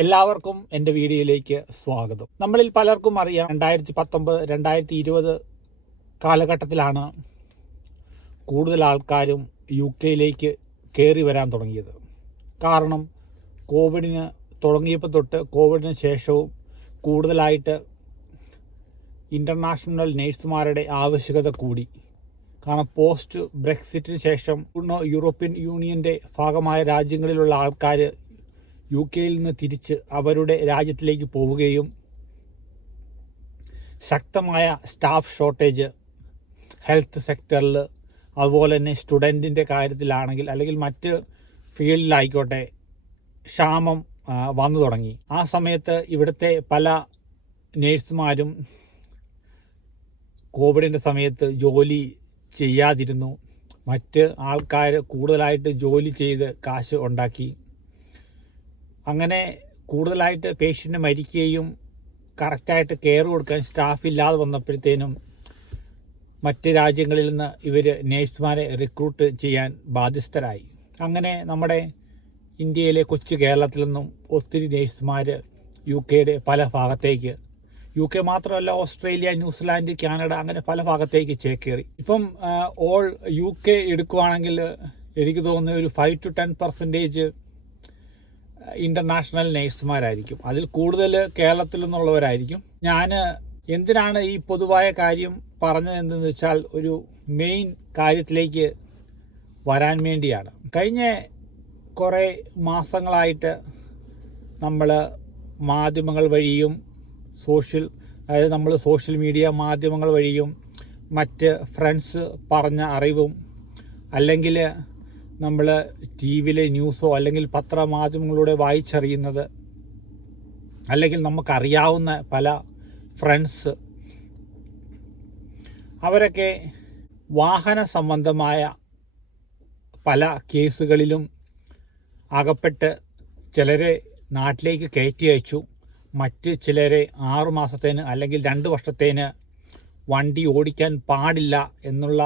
എല്ലാവർക്കും എന്റെ വീഡിയോയിലേക്ക് സ്വാഗതം. നമ്മളിൽ പലർക്കും അറിയാം രണ്ടായിരത്തി പത്തൊമ്പത് രണ്ടായിരത്തി ഇരുപത് കാലഘട്ടത്തിലാണ് കൂടുതൽ ആൾക്കാരും യു കെയിലേക്ക് കയറി വരാൻ തുടങ്ങിയത്. കാരണം കോവിഡിന് തുടങ്ങിയപ്പോൾ തൊട്ട് കോവിഡിന് ശേഷവും കൂടുതലായിട്ട് ഇന്റർനാഷണൽ നേഴ്സുമാരുടെ ആവശ്യകത കൂടി. കാരണം പോസ്റ്റ് ബ്രെക്സിറ്റിന് ശേഷം യൂറോപ്യൻ യൂണിയന്റെ ഭാഗമായ രാജ്യങ്ങളിലുള്ള ആൾക്കാർ യു കെയിൽ നിന്ന് തിരിച്ച് അവരുടെ രാജ്യത്തിലേക്ക് പോവുകയും ശക്തമായ സ്റ്റാഫ് ഷോർട്ടേജ് ഹെൽത്ത് സെക്ടറിൽ അതുപോലെ തന്നെ സ്റ്റുഡന്റിന്റെ കാര്യത്തിലാണെങ്കിൽ അല്ലെങ്കിൽ മറ്റ് ഫീൽഡിലായിക്കോട്ടെ ക്ഷാമം വന്നു തുടങ്ങി. ആ സമയത്ത് ഇവിടുത്തെ പല നേഴ്സുമാരും കോവിഡിന്റെ സമയത്ത് ജോലി ചെയ്യാതിരുന്നു. മറ്റ് ആൾക്കാർ കൂടുതലായിട്ട് ജോലി ചെയ്ത് കാശ് ഉണ്ടാക്കി. അങ്ങനെ കൂടുതലായിട്ട് പേഷ്യന്റ് മരിക്കുകയും കറക്റ്റായിട്ട് കെയർ കൊടുക്കാൻ സ്റ്റാഫ് ഇല്ലാതെ വന്നപ്പോഴത്തേനും മറ്റ് രാജ്യങ്ങളിൽ നിന്ന് ഇവർ നേഴ്സുമാരെ റിക്രൂട്ട് ചെയ്യാൻ ബാധ്യസ്ഥരായി. അങ്ങനെ നമ്മുടെ ഇന്ത്യയിലെ കൊച്ചു കേരളത്തിൽ നിന്നും ഒത്തിരി നേഴ്സുമാർ യു കെയുടെ പല ഭാഗത്തേക്ക് യു കെ മാത്രമല്ല ഓസ്ട്രേലിയ ന്യൂസിലാൻഡ് കാനഡ അങ്ങനെ പല ഭാഗത്തേക്ക് ചേക്കേറി. ഇപ്പം ഓൾ യു കെ എടുക്കുവാണെങ്കിൽ എനിക്ക് തോന്നുന്ന ഒരു five to ten percentage international നേഴ്സുമാരായിരിക്കും. അതിൽ കൂടുതൽ കേരളത്തിൽ നിന്നുള്ളവരായിരിക്കും. ഞാൻ എന്തിനാണ് ഈ പൊതുവായ കാര്യം പറഞ്ഞതെന്ന് വെച്ചാൽ ഒരു മെയിൻ കാര്യത്തിലേക്ക് വരാൻ വേണ്ടിയാണ്. കഴിഞ്ഞ കുറേ മാസങ്ങളായിട്ട് നമ്മൾ മാധ്യമങ്ങൾ വഴിയും സോഷ്യൽ അതായത് നമ്മൾ സോഷ്യൽ മീഡിയ മാധ്യമങ്ങൾ വഴിയും മറ്റ് ഫ്രണ്ട്സ് പറഞ്ഞ അറിവും അല്ലെങ്കിൽ നമ്മൾ ടി വിയിലെ ന്യൂസോ അല്ലെങ്കിൽ പത്രമാധ്യമങ്ങളിലൂടെ വായിച്ചറിയുന്നത് അല്ലെങ്കിൽ നമുക്കറിയാവുന്ന പല ഫ്രണ്ട്സ് അവരൊക്കെ വാഹന സംബന്ധമായ പല കേസുകളിലും അകപ്പെട്ട് ചിലരെ നാട്ടിലേക്ക് കയറ്റി അയച്ചു. മറ്റ് ചിലരെ ആറുമാസത്തേന് അല്ലെങ്കിൽ രണ്ട് വർഷത്തേന് വണ്ടി ഓടിക്കാൻ പാടില്ല എന്നുള്ള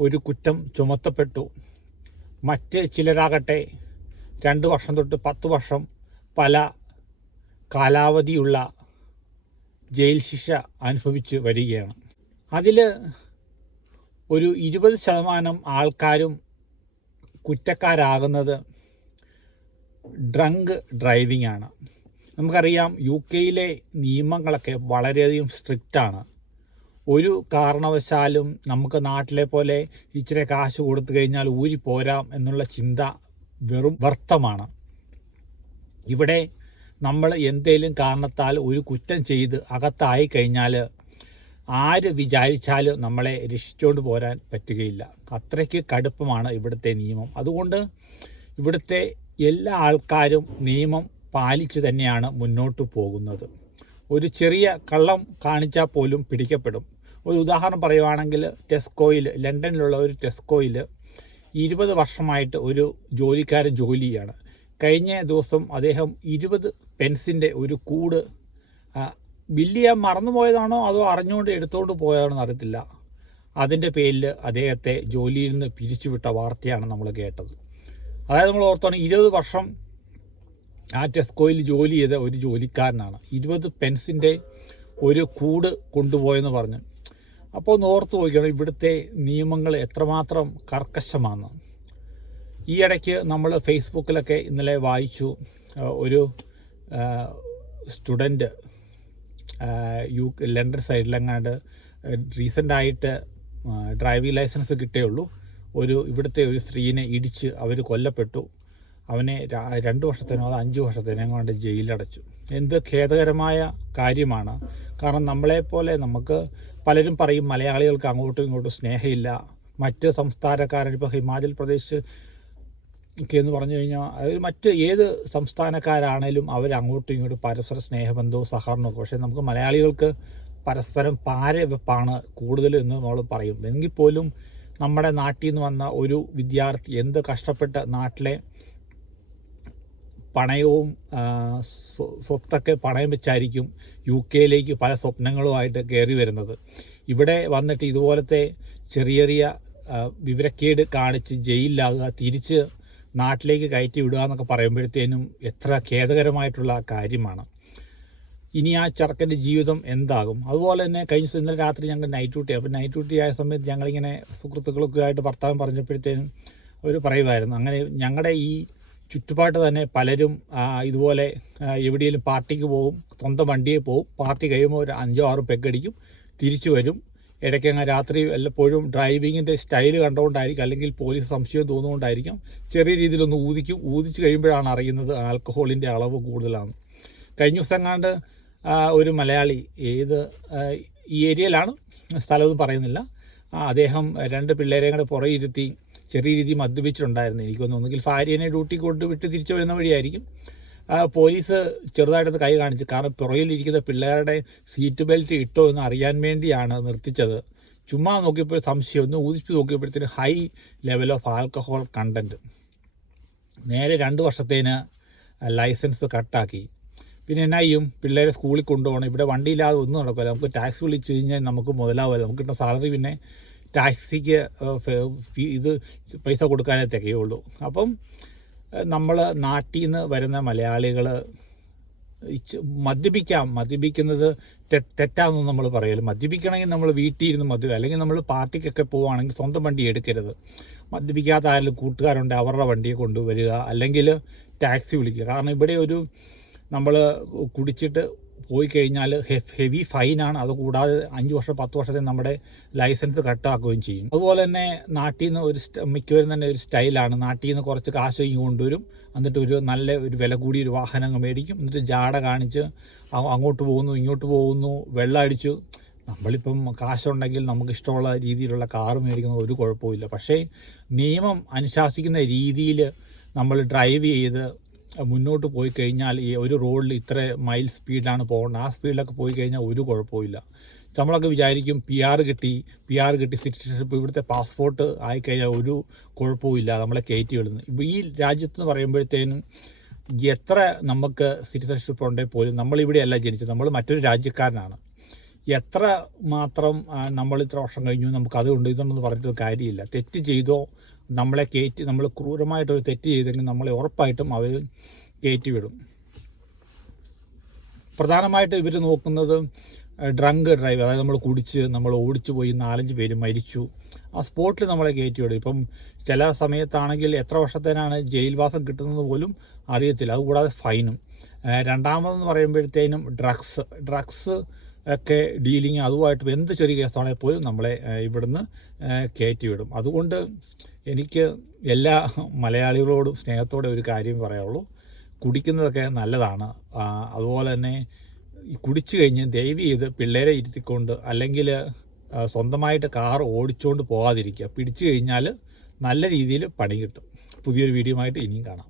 ഒരു കുറ്റം ചുമത്തപ്പെട്ടു. മറ്റ് ചിലരാകട്ടെ രണ്ട് വർഷം തൊട്ട് പത്ത് വർഷം പല കാലാവധിയുള്ള ജയിൽ ശിക്ഷ അനുഭവിച്ച് വരികയാണ്. അതിൽ ഒരു ഇരുപത് ശതമാനം ആൾക്കാരും കുറ്റക്കാരാകുന്നത് ഡ്രങ്ക് ഡ്രൈവിംഗ് ആണ്. നമുക്കറിയാം യു കെയിലെ നിയമങ്ങളൊക്കെ വളരെയധികം സ്ട്രിക്റ്റാണ്. ഒരു കാരണവശാലും നമുക്ക് നാട്ടിലെ പോലെ ഇച്ചിരി കാശ് കൊടുത്തു കഴിഞ്ഞാൽ ഊരി പോരാം എന്നുള്ള ചിന്ത വെറും വ്യർത്ഥമാണ് ഇവിടെ നമ്മൾ എന്തേലും കാരണത്താൽ ഒരു കുറ്റം ചെയ്ത് അകത്തായി കഴിഞ്ഞാൽ ആര് വിചാരിച്ചാലും നമ്മളെ രക്ഷിച്ചുകൊണ്ട് പോരാൻ പറ്റുകയില്ല. അത്രയ്ക്ക് കടുപ്പമാണ് ഇവിടുത്തെ നിയമം. അതുകൊണ്ട് ഇവിടുത്തെ എല്ലാ ആൾക്കാരും നിയമം പാലിച്ച് തന്നെയാണ് മുന്നോട്ട് പോകുന്നത്. ഒരു ചെറിയ കള്ളം കാണിച്ചാൽ പോലും പിടിക്കപ്പെടും. ഒരു ഉദാഹരണം പറയുവാണെങ്കിൽ ടെസ്കോയിൽ ലണ്ടനിലുള്ള ഒരു ടെസ്കോയിൽ ഇരുപത് വർഷമായിട്ട് ഒരു ജോലിക്കാരൻ ജോലിയാണ്. കഴിഞ്ഞ ദിവസം അദ്ദേഹം ഇരുപത് പെൻസിന്റെ ഒരു കൂട് ബില്ല് ചെയ്യാൻ മറന്നുപോയതാണോ അതോ അറിഞ്ഞുകൊണ്ട് എടുത്തുകൊണ്ട് പോയതാണോ അറിയത്തില്ല. അതിന്റെ പേരിൽ അദ്ദേഹത്തെ ജോലിയിൽ നിന്ന് പിരിച്ചുവിട്ട വാർത്തയാണ് നമ്മൾ കേട്ടത്. അതായത് നമ്മൾ ഓർത്തോണം ഇരുപത് വർഷം ആ ടെസ്കോയിൽ ജോലി ചെയ്ത ഒരു ജോലിക്കാരനാണ് ഇരുപത് പെൻസിന്റെ ഒരു കൂട് കൊണ്ടുപോയെന്ന് പറഞ്ഞു. അപ്പോൾ ഒന്ന് ഓർത്ത് നോക്കണം ഇവിടുത്തെ നിയമങ്ങൾ എത്രമാത്രം കർക്കശമാണ്. ഈ ഇടയ്ക്ക് നമ്മൾ ഫേസ്ബുക്കിലൊക്കെ ഇന്നലെ വായിച്ചു ഒരു സ്റ്റുഡന്റ് യു ലണ്ടൻ സൈഡിലെങ്ങാണ്ട് റീസെന്റായിട്ട് ഡ്രൈവിംഗ് ലൈസൻസ് കിട്ടേ ഉള്ളൂ ഒരു ഇവിടുത്തെ ഒരു സ്ത്രീനെ ഇടിച്ച് അവർ കൊല്ലപ്പെട്ടു. അവനെ രണ്ടു വർഷത്തേനോ അത് അഞ്ച് വർഷത്തേനോ കൊണ്ട് ജയിലടച്ചു. എന്ത് ഖേദകരമായ കാര്യമാണ്. കാരണം നമ്മളെപ്പോലെ നമുക്ക് പലരും പറയും മലയാളികൾക്ക് അങ്ങോട്ടും ഇങ്ങോട്ടും സ്നേഹമില്ല. മറ്റ് സംസ്ഥാനക്കാരൻ ഇപ്പോൾ ഹിമാചൽ പ്രദേശ് ഒക്കെ എന്ന് പറഞ്ഞു കഴിഞ്ഞാൽ അതായത് മറ്റ് ഏത് സംസ്ഥാനക്കാരാണേലും അവർ അങ്ങോട്ടും ഇങ്ങോട്ടും പരസ്പര സ്നേഹബന്ധവും സഹകരണവും പക്ഷേ നമുക്ക് മലയാളികൾക്ക് പരസ്പരം പാരവെപ്പാണ് കൂടുതൽ എന്ന് നമ്മൾ പറയും. എങ്കിൽ പോലും നമ്മുടെ നാട്ടിൽ നിന്ന് വന്ന ഒരു വിദ്യാർത്ഥി എന്ത് കഷ്ടപ്പെട്ട് നാട്ടിലെ പണയവും സ്വത്തൊക്കെ പണയം വെച്ചായിരിക്കും യു കെയിലേക്ക് പല സ്വപ്നങ്ങളുമായിട്ട് കയറി വരുന്നത്. ഇവിടെ വന്നിട്ട് ഇതുപോലത്തെ ചെറിയ ചെറിയ വിവരക്കേട് കാണിച്ച് ജയിലിലാകുക തിരിച്ച് നാട്ടിലേക്ക് കയറ്റി വിടുക എന്നൊക്കെ പറയുമ്പോഴത്തേനും എത്ര ഖേദകരമായിട്ടുള്ള കാര്യമാണ്. ഇനി ആ ചെറുക്കന്റെ ജീവിതം എന്താകും? അതുപോലെ തന്നെ കഴിഞ്ഞ ദിവസം ഇന്നലെ രാത്രി ഞങ്ങൾ നൈറ്റ് ഡ്യൂട്ടി അപ്പോൾ നൈറ്റ് ഡ്യൂട്ടി ആയ സമയത്ത് ഞങ്ങളിങ്ങനെ സുഹൃത്തുക്കളൊക്കെ ആയിട്ട് ഭർത്താവ് പറഞ്ഞപ്പോഴത്തേനും അവർ പറയുമായിരുന്നു അങ്ങനെ ഞങ്ങളുടെ ഈ ചുറ്റുപാട്ട് തന്നെ പലരും ഇതുപോലെ എവിടെയെങ്കിലും പാർട്ടിക്ക് പോകും സ്വന്തം വണ്ടിയെ പോകും പാർട്ടി കഴിയുമ്പോൾ ഒരു അഞ്ചോ ആറോ പെഗടിക്കും തിരിച്ചു വരും. ഇടയ്ക്കങ്ങ് രാത്രി വല്ലപ്പോഴും ഡ്രൈവിങ്ങിന്റെ സ്റ്റൈൽ കണ്ടുകൊണ്ടായിരിക്കും അല്ലെങ്കിൽ പോലീസ് സംശയം തോന്നുകൊണ്ടായിരിക്കും ചെറിയ രീതിയിലൊന്ന് ഊതിക്കും. ഊതിച്ച് കഴിയുമ്പോഴാണ് അറിയുന്നത് ആൽക്കഹോളിന്റെ അളവ് കൂടുതലാണ്. കഴിഞ്ഞ ദിവസം എങ്ങാണ്ട് ഒരു മലയാളി ഏത് ഈ ഏരിയയിലാണ് സ്ഥലമൊന്നും പറയുന്നില്ല. അദ്ദേഹം രണ്ട് പിള്ളേരെയും കൂടെ പുറകെ ഇരുത്തി ചെറിയ രീതിയിൽ മദ്യപിച്ചിട്ടുണ്ടായിരുന്നു. എനിക്കൊന്ന് ഒന്നുകിൽ ഭാര്യനെ ഡ്യൂട്ടി കൊണ്ട് വിട്ട് തിരിച്ചു വരുന്ന വഴിയായിരിക്കും. പോലീസ് ചെറുതായിട്ടത് കൈ കാണിച്ചു. കാരണം പുറകിലിരിക്കുന്ന പിള്ളേരുടെ സീറ്റ് ബെൽറ്റ് ഇട്ടോ എന്ന് അറിയാൻ വേണ്ടിയാണ് നിർത്തിച്ചത്. ചുമ്മാ നോക്കിയപ്പോൾ സംശയം. ഒന്ന് ഊതിച്ച് നോക്കിയപ്പോഴത്തേന് high level of alcohol content നേരെ രണ്ട് വർഷത്തേന് ലൈസൻസ് കട്ടാക്കി. പിന്നെ എന്നാ ചെയ്യും? പിള്ളേരെ സ്കൂളിൽ കൊണ്ടുപോകണം. ഇവിടെ വണ്ടിയില്ലാതെ ഒന്നും നടക്കില്ല. നമുക്ക് ടാക്സി വിളിച്ചു കഴിഞ്ഞാൽ നമുക്ക് മുതലാവില്ല നമുക്ക് കിട്ടുന്ന സാലറി പിന്നെ ടാക്സിക്ക് ഇത് പൈസ കൊടുക്കാനേ തികയുള്ളൂ. അപ്പം നമ്മൾ നാട്ടിൽ നിന്ന് വരുന്ന മലയാളികൾ മദ്യപിക്കാം. മദ്യപിക്കുന്നത് തെറ്റാണെന്ന് നമ്മൾ പറയൽ. മദ്യപിക്കണമെങ്കിൽ നമ്മൾ വീട്ടിൽ ഇരുന്ന് മദ്യ അല്ലെങ്കിൽ നമ്മൾ പാർട്ടിക്കൊക്കെ പോവുകയാണെങ്കിൽ സ്വന്തം വണ്ടി എടുക്കരുത്. മദ്യപിക്കാത്ത ആരെങ്കിലും കൂട്ടുകാരുണ്ട് അവരുടെ വണ്ടിയെ കൊണ്ടുവരിക. അല്ലെങ്കിൽ ടാക്സി വിളിക്കുക. കാരണം ഇവിടെ ഒരു നമ്മൾ കുടിച്ചിട്ട് പോയി കഴിഞ്ഞാൽ ഹെവി ഫൈനാണ്. അത് കൂടാതെ അഞ്ച് വർഷം പത്ത് വർഷത്തെ നമ്മുടെ ലൈസൻസ് കട്ടാക്കുകയും ചെയ്യും. അതുപോലെ തന്നെ നാട്ടിൽ നിന്ന് ഒരു മിക്കവരും തന്നെ ഒരു സ്റ്റൈലാണ്. നാട്ടിൽ നിന്ന് കുറച്ച് കാശ് കൊണ്ടുവരും. എന്നിട്ട് ഒരു നല്ല ഒരു വില കൂടിയ ഒരു വാഹനം മേടിക്കും. എന്നിട്ട് ജാട കാണിച്ച് അങ്ങോട്ട് പോകുന്നു ഇങ്ങോട്ട് പോകുന്നു വെള്ളം അടിച്ചു. നമ്മളിപ്പം കാശുണ്ടെങ്കിൽ നമുക്ക് ഇഷ്ടമുള്ള രീതിയിലുള്ള കാറ് മേടിക്കുന്നത് ഒരു കുഴപ്പമില്ല പക്ഷേ നിയമം അനുശാസിക്കുന്ന രീതിയിൽ നമ്മൾ ഡ്രൈവ് ചെയ്ത് മുന്നോട്ട് പോയി കഴിഞ്ഞാൽ ഈ ഒരു റോഡിൽ ഇത്ര മൈൽ സ്പീഡിലാണ് പോകേണ്ടത്. ആ സ്പീഡിലൊക്കെ പോയി കഴിഞ്ഞാൽ ഒരു കുഴപ്പമില്ല നമ്മളൊക്കെ വിചാരിക്കും പി ആർ കിട്ടി പി ആർ കിട്ടി സിറ്റിസൺഷിപ്പ് ഇവിടുത്തെ പാസ്പോർട്ട് ആയിക്കഴിഞ്ഞാൽ ഒരു കുഴപ്പമില്ല നമ്മളെ കയറ്റി വിടുന്നു ഇപ്പോൾ ഈ രാജ്യത്ത് പറയുമ്പോഴത്തേനും എത്ര നമുക്ക് സിറ്റിസൺഷിപ്പ് ഉണ്ടെങ്കിൽ പോലും നമ്മളിവിടെയല്ല ജനിച്ചത് നമ്മൾ മറ്റൊരു രാജ്യക്കാരനാണ്. എത്ര മാത്രം നമ്മൾ ഇത്ര വർഷം കഴിഞ്ഞു നമുക്ക് അതുകൊണ്ട് ഇതുണ്ടെന്ന് പറഞ്ഞിട്ട് കാര്യമില്ല. തെറ്റ് ചെയ്തോ നമ്മളെ കയറ്റി നമ്മൾ ക്രൂരമായിട്ടൊരു തെറ്റ് ചെയ്തെങ്കിൽ നമ്മളെ ഉറപ്പായിട്ടും അവർ കയറ്റി വിടും പ്രധാനമായിട്ട് ഇവർ നോക്കുന്നത് ഡ്രങ്ക് ഡ്രൈവർ അതായത് നമ്മൾ കുടിച്ച് നമ്മൾ ഓടിച്ചു പോയി നാലഞ്ച് പേര് മരിച്ചു. ആ സ്പോട്ടിൽ നമ്മളെ കയറ്റി വിടും ഇപ്പം ചില സമയത്താണെങ്കിൽ എത്ര വർഷത്തേനാണ് ജയിൽവാസം കിട്ടുന്നത് പോലും അറിയത്തില്ല. അതുകൂടാതെ ഫൈനും. രണ്ടാമതെന്ന് പറയുമ്പോഴത്തേനും ഡ്രഗ്സ് ഡ്രഗ്സ് ഒക്കെ ഡീലിങ് അതുമായിട്ട് എന്ത് ചെറിയ കേസാണെങ്കിൽ പോലും നമ്മളെ ഇവിടുന്ന് കയറ്റി വിടും അതുകൊണ്ട് എനിക്ക് എല്ലാ മലയാളികളോടും സ്നേഹത്തോടെ ഒരു കാര്യം പറയാവുള്ളൂ. കുടിക്കുന്നതൊക്കെ നല്ലതാണ്. അതുപോലെ തന്നെ കുടിച്ചു കഴിഞ്ഞ് ദയവ് ചെയ്ത് പിള്ളേരെ ഇരുത്തിക്കൊണ്ട് അല്ലെങ്കിൽ സ്വന്തമായിട്ട് കാർ ഓടിച്ചുകൊണ്ട് പോകാതിരിക്കുക. പിടിച്ചു കഴിഞ്ഞാൽ നല്ല രീതിയിൽ പണി കിട്ടും. പുതിയൊരു വീഡിയോ ആയിട്ട് ഇനിയും കാണാം.